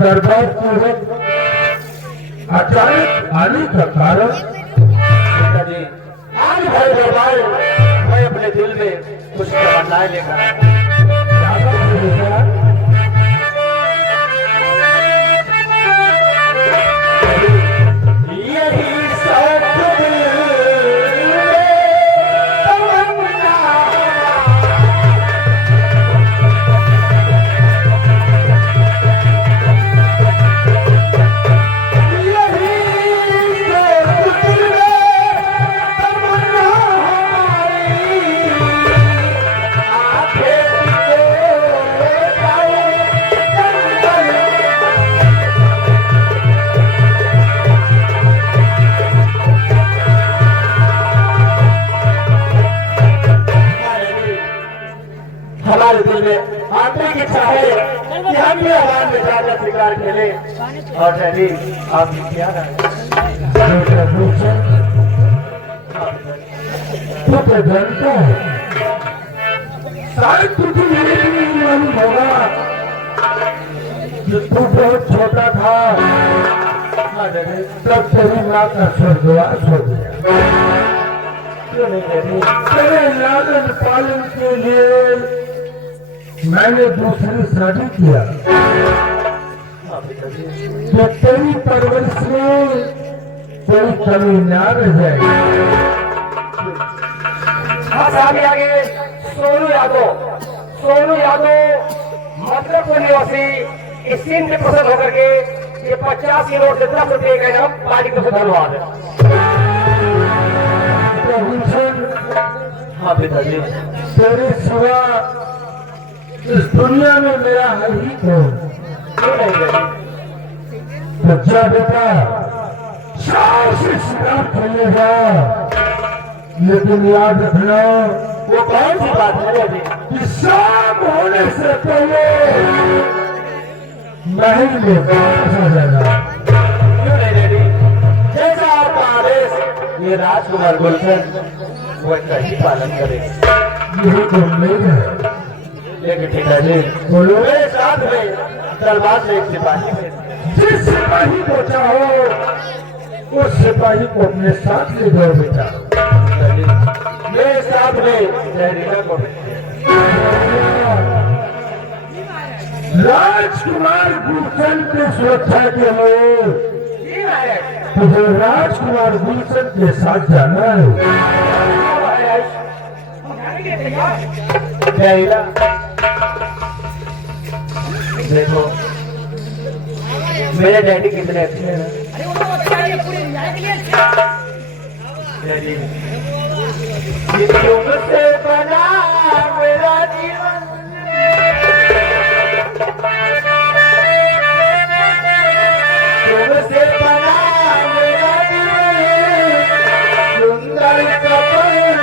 दरबार पूर्वक अचानक आने का कारण आज भाई दरबार मैं अपने दिल में कुछ तमन्नाएं लेकर हमारे दिल में आंतरिक इच्छा है कि हम भी आवाज में ज्यादा शिकार खेले और डैडी आप क्या तो जानता है शायद तुझे मालूम होगा कि तू बहुत छोटा था तब तेरी माँ का स्वर्गवास हो गया। तेरे लालन पालन के लिए मैंने दूसरी शादी किया तो तेरी परवरिश में कोई कमी ना रह जाएगी। आगे सोनू यादव मथुरापुर निवासी इस सीन में पसंद होकर के ये 50 किलो से 10 रुपये का इनाम पार्टी को धन्यवाद है। हाँ पिताजी तेरे सिवा इस दुनिया में मेरा है ही कौन। बच्चा बेटा शाम से शराब खेलेगा लेकिन याद रखना वो कौन सी बात है कि शाम होने से पहले महल में वापस आ जाना। क्यों नहीं रेडी? जैसा आपका आदेश ये राजकुमार गुलशन वैसा ही पालन करेगा। यही तो उम्मीद है। लेकिन पिताजी बोलो मेरे साथ में दरबार से एक सिपाही है। जिस सिपाही को चाहो उस सिपाही को अपने साथ ले जाओ बेटा। मेरे साथ में जहरीला को राजकुमार गुलशन की सुरक्षा के लिए तुझे राजकुमार गुलशन के साथ जाना है। जहरीला देखो मेरे डैडी कितने अच्छे हैं डैडी से बना मेरा जीवन तुमसे बना मेरा जीवन सुंदर सपन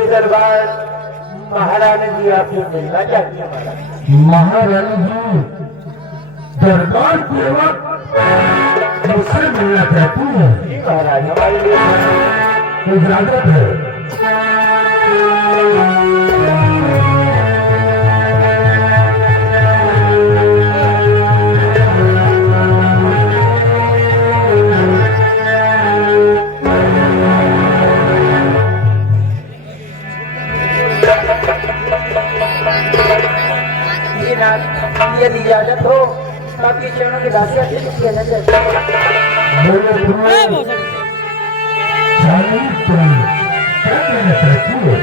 मेरे दरबार महारानी जी आपसे मिलना चाहती है महाराज। महारानी जी दरबार के वक्त मुझसे मिलना चाहती है। जी महाराज, हमारे लिए इजाजत है। यदि इजाजत हो तो आपकी चरणों की दासिया से कुछ कहना चाहते हैं। बोलो तुम्हें शारीरिक प्रेम क्या कहना चाहती हो?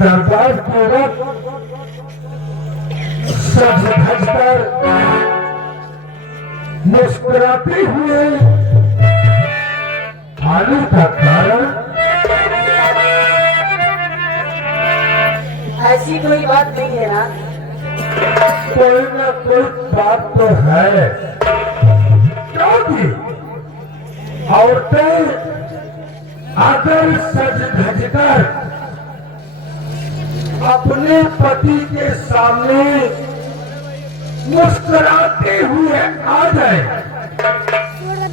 दरबार के वक्त सज धज कर मुस्कुराते हुए आने का कारण ऐसी कोई बात नहीं है ना? कोई ना कोई बात तो है, क्योंकि औरतें अगर सज धज कर अपने पति के सामने मुस्कुराते हुए आ जाए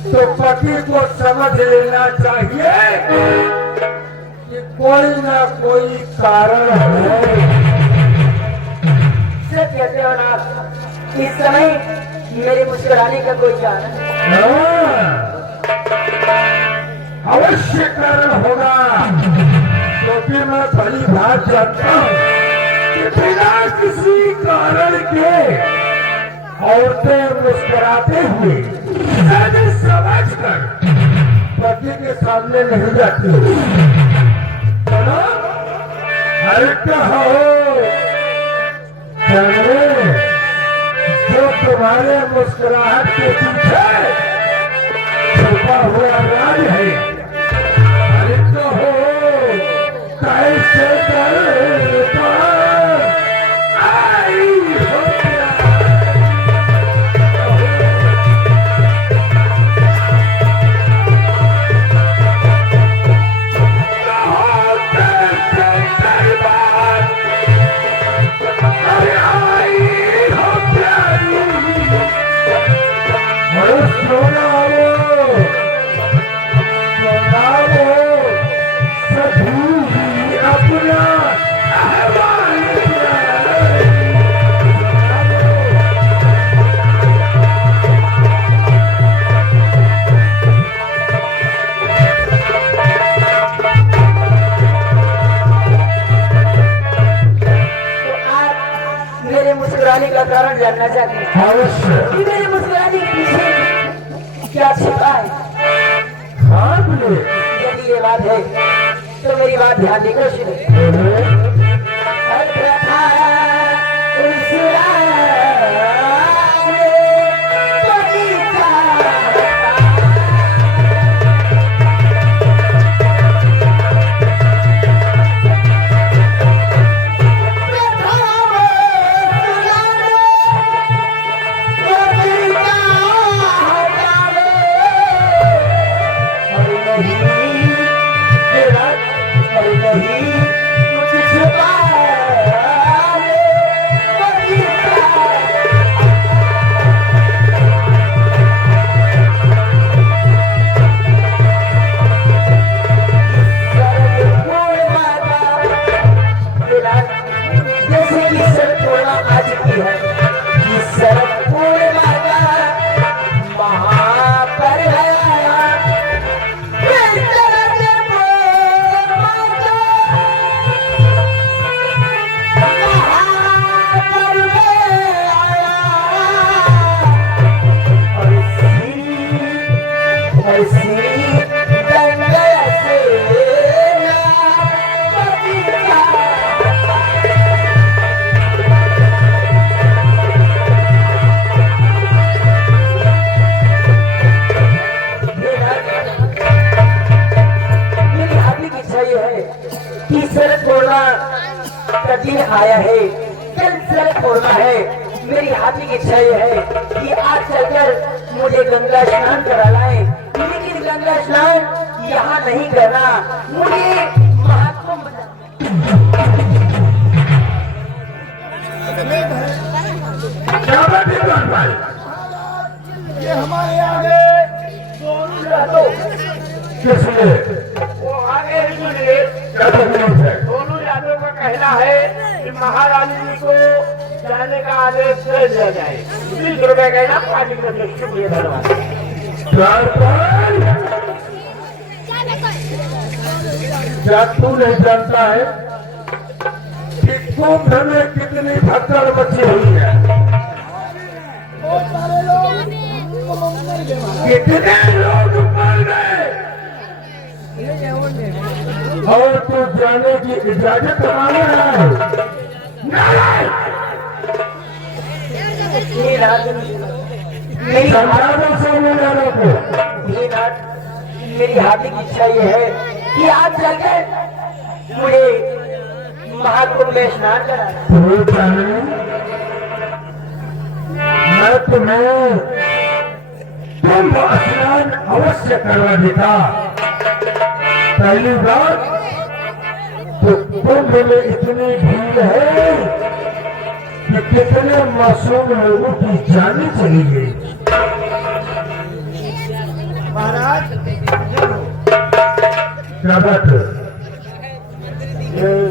तो पति को समझ लेना चाहिए कि कोई ना कोई कारण है। सच कहते हो ना, इस समय मेरे मुस्कुराने का कोई कारण है? अवश्य कारण होगा, क्योंकि मैं भली बात जानता हूँ कि बिना किसी कारण के औरतें मुस्कुराते हुए समझ कर पति के सामने नहीं जाती। सुनो, अरे कहो जो तुम्हारे मुस्कुराहट के पीछे छुपा हुआ राज है, अरे कहो कैसे दर पर आई हो मुस्कुराने का कारण जानना चाहती हूँ। अवश्य। मेरे मुस्कुराने के पीछे क्या छिपा है? बात है तो मेरी बात ध्यान देकर सुनो। दिन आया है, कल शरद पूर्णिमा है। मेरी हाथी की इच्छा ये है कि आज चलकर मुझे गंगा स्नान करा लाए, लेकिन गंगा स्नान यहाँ नहीं करना, मुझे महाकुंभ ये हमारे आगे किसने वो आगे दोनों यादव का कहना है कि महारानी जी को जाने का आदेश कर दिया जाए। 20 रुपए कहना पार्टी का शुक्रिया धन्यवाद। क्या तू नहीं जानता है कि कुंभ में कितनी भगदड़ मची हुई है? कितने लोग मर गए और तू जाने की इजाजत मांग रहा है? मेरी हाथी की इच्छा ये है कि आज चलकर मुझे महाकुंभ में स्नान करा। मैं तुम्हें कुंभ स्नान अवश्य करवा देता। पहली बात तो कुंभ में इतनी भीड़ है कि कितने मासूम लोगों की जानें चली गई। महाराज क्या बात है?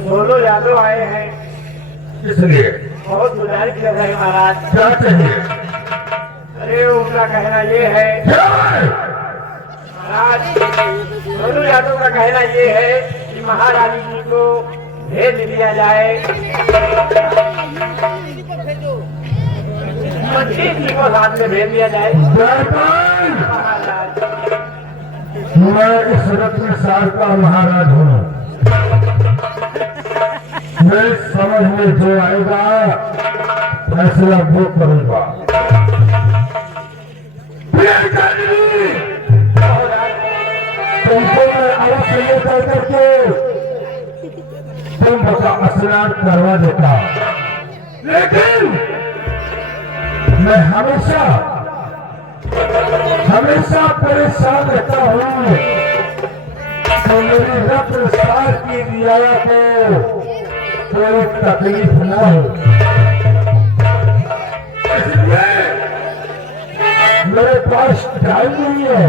दोनों यादव आए हैं, इसलिए बहुत गुजारिश कर रहे हैं महाराज। क्या चाहिए? अरे उनका कहना ये है महाराज, दोनों यादव का कहना ये है कि महारानी जी को भेज दिया जाए, मंत्री जी को साथ में भेज दिया जाए। मैं इस रत्न सार का महाराज हूँ। मैं समझ में जो आएगा फैसला वो करूंगा। तुमको मैं अवश्य लेकर करके कुंभ का स्नान करवा देता, लेकिन मैं हमेशा परेशान रहता हूँ तो मेरी रत्न सार की रियाया को कोई तकलीफ न हो। इसलिए मेरे पास टाइम नहीं है,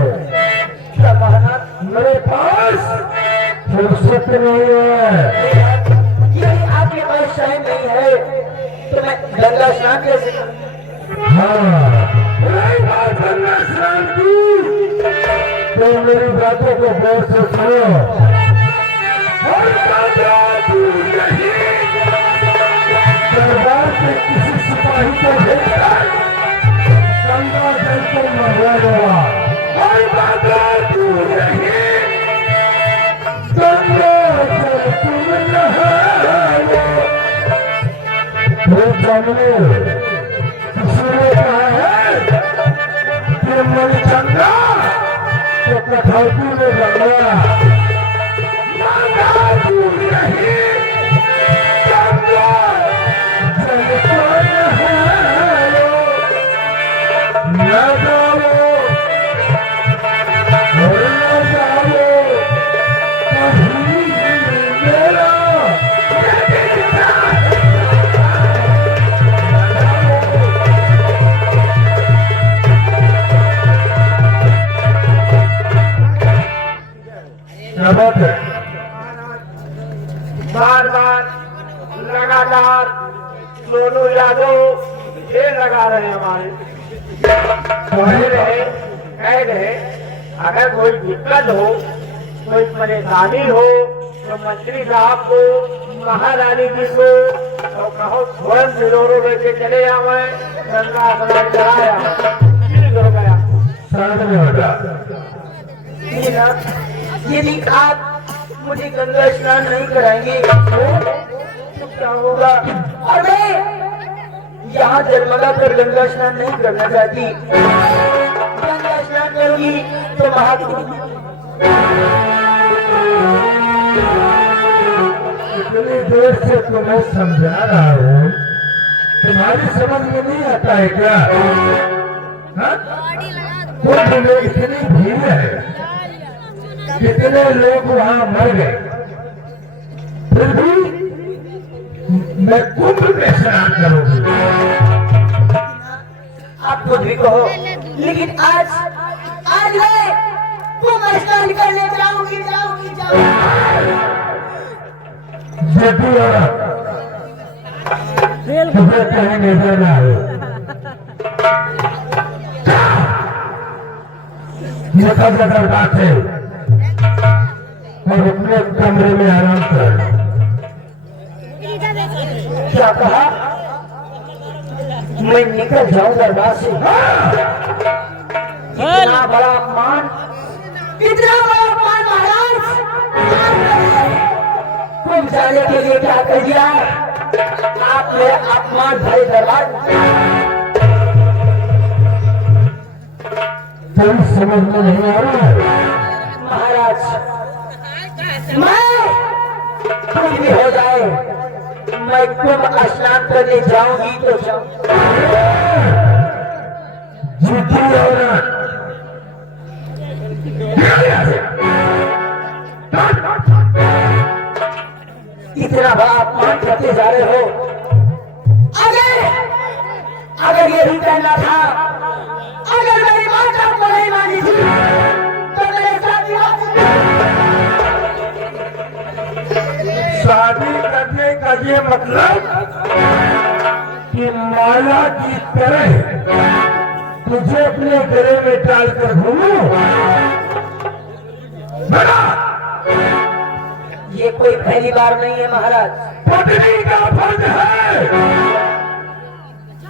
मेरे पास फुर्सत नहीं है। यदि आपके पास टाइम नहीं है तो मैं गंगा स्नान कैसे करूं? हाँ, रही बात गंगा स्नान की तो मेरी बातों को गौर से सुनो। और दरबार से किसी सिपाही को भेजकर गंगा जल को मंगवा देगा। और बात दूर नहीं, सामने किसी कहा है कि मन चंगा तो कठौती में गंगा माता तू नहीं गंगा जल कौन है न जाओ और न जाओ कभी मेरा क्या बात है? बार बार लगातार सोनू यादव ये लगा रहे हैं हमारे कह रहे अगर कोई दिक्कत हो कोई परेशानी हो तो मंत्री साहब को महारानी जी को तो कहो स्वयं दिलोरो लेके चले आवे गंगा स्नान कराया हो गया शांत में हो जा। यदि आप मुझे गंगा स्नान नहीं कराएंगे तो क्या होगा? और मैं यहाँ जलमगा कर गंगा स्नान नहीं करना चाहती। गंगा स्नान करूंगी तो इतनी देर से तुम्हें समझा रहा हूँ, तुम्हारी समझ में नहीं आता है क्या? कुंभ में इतनी भीड़ है, कितने लोग वहाँ मर गए, फिर भी मैं कुंभ में स्नान करूंगी। आप खुद भी कहो, लेकिन आज मैं कुंभ स्नान करने जाऊंगी। जब तुझे कहीं नजर ना आए, निकल बात है और अपने कमरे में आराम कर। क्या कहा? मैं निकल जाऊं दरबार से? इतना बड़ा अपमान महाराज! तुम जाने के लिए क्या कर दिया आपने? अपमान भरे दरबार तुम समझ में नहीं आ रहा है महाराज। मैं कुछ भी हो जाए, मैं कुंभ स्नान करने जाऊंगी तो झूठी औरत। इतना बड़ा अपमान करते जा रहे हो। अगर ये भी करना था, अगर मेरी माता को नहीं मानी थी तो मेरे साथ शादी करने का ये मतलब कि माला की तरह तुझे अपने गले में डालकर घूमूं? बड़ा ये कोई पहली बार नहीं है महाराज। पत्नी का फर्ज है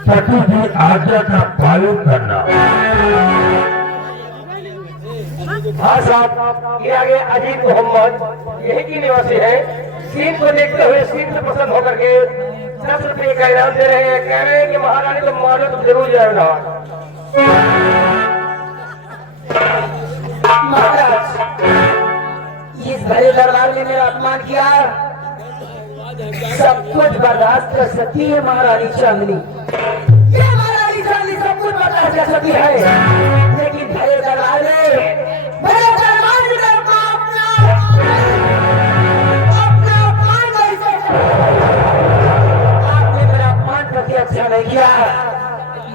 पति की आज्ञा का पालन करना। हाँ साहब, ये आगे अजीत मोहम्मद यही की निवासी है। सीट को देखते हुए सीट से पसंद होकर के 10 रुपये का इनाम दे रहे हैं। कह रहे हैं कि महारानी तो मानो तो जरूर जाएगा। महाराज, इस भरे दरबार में मेरा अपमान किया, सब कुछ बर्दाश्त कर सकती है महारानी चांदनी। ये महारानी चांदनी सब कुछ बर्दाश्त कर सकती है, लेकिन भरे दरबार में अपमान कैसे? आपने मेरा अपमान करके अच्छा नहीं किया।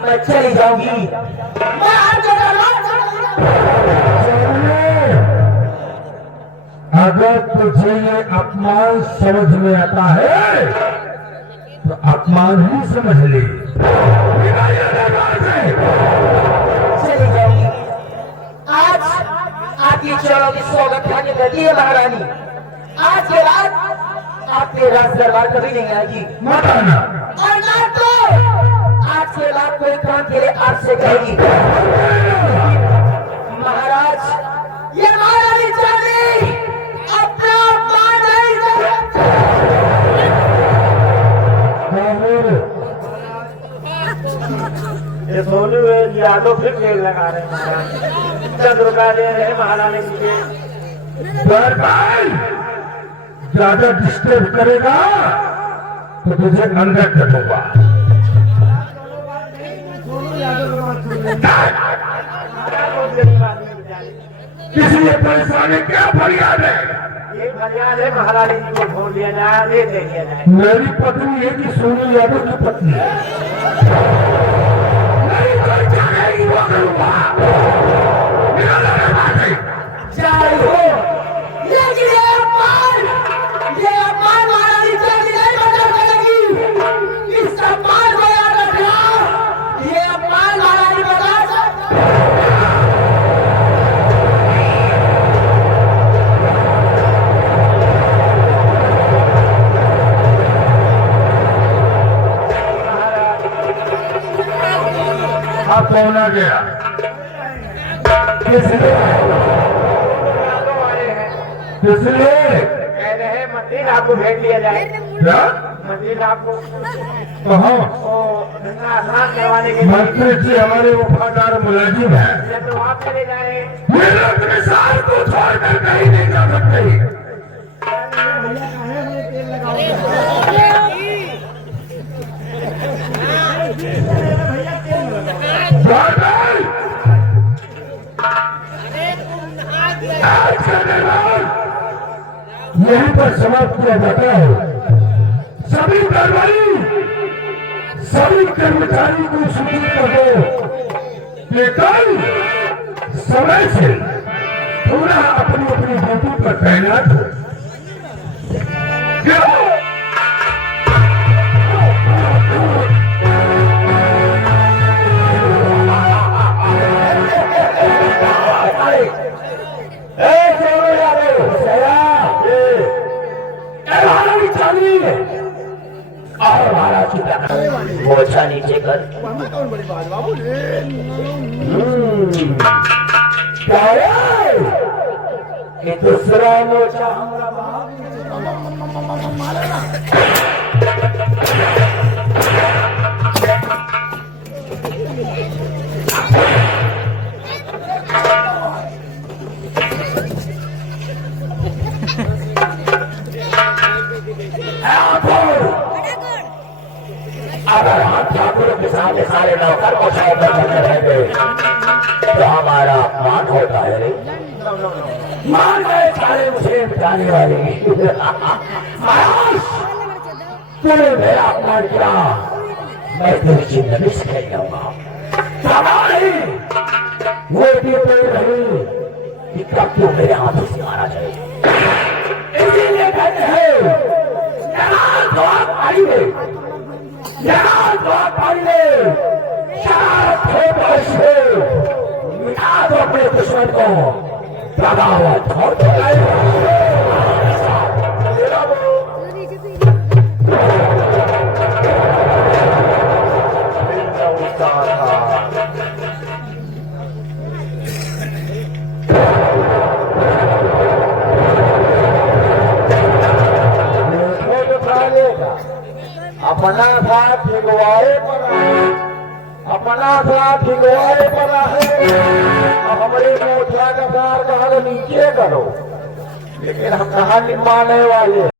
मैं चली जाऊंगी। मैं आपके दरबार अगर तुझे ये अपमान समझ में आता है तो अपमान ही समझ ले। चली जाऊंगी। आज आपकी चौरों की स्वागत खाने करती है महारानी। आज के बाद आपके राज दरबार कभी नहीं आएगी। मत आना। और ना तो आज के बाद कोई काम के लिए आपसे कहेगी। महाराज, ये महारानी चांदनी अपना अपमान नहीं सोनू यादव फिर तेल लगा रहे हैं महाराज। 10 रुपया दे रहे हैं महारानी जी के। भाई ज्यादा डिस्टर्ब करेगा तो तुझे अंदर करूंगा। किसी परेशानी क्या फरियाद है? ये फरियाद है महारानी जी को छोड़ दिया जाए, दे दिया जाए। मेरी पत्नी है कि सोनू यादव की पत्नी है? नहीं कोई चाहेगी वो करूंगा। मेरा लड़का नहीं। जय हो। लेकिन ये अपमान महारानी जी नहीं बदल सकेगी। इस अपमान को याद रखना। ये अपमान महारानी बता अब कौन आ गया? किसने? किसने? कह रहे हैं मंदिर आपको भेज दिया जाए। क्या? मंदिर आपको कहाँ? स्नान करवाने के लिए। मंत्री जी हमारे वफादार मुलाजिम है। तो आप चले जाए। ये लोग मिसाल को छोड़कर कहीं नहीं जा सकते। यहीं पर समाप्त किया जाता है। सभी दरबारी सभी कर्मचारी को सूचित कर दो कि कल समय से पूरा अपनी अपनी ड्यूटी पर तैनात हो। मोर्चा नीचे कर। ये दूसरा मोर्चा हमारा अगर हम ठाकुरों के सामने सारे नौकर को शायद बंधन रहेंगे तो हमारा अपमान होता है रे। मान गए सारे मुझे मिटाने वाले। तूने मेरा अपमान किया, मैं तेरी जिंदगी से खेल जाऊंगा। वो रही कि कब तू मेरे हाथों से मारा जाए। इसीलिए कहते हैं मिटा दो अपने दुश्मन को। बगावत और अपना था ठिगवाए पर, अपना था ठिगवाए पर है। हमारे मोटा का सार कहा नीचे करो, लेकिन हम कहा निमाने वाले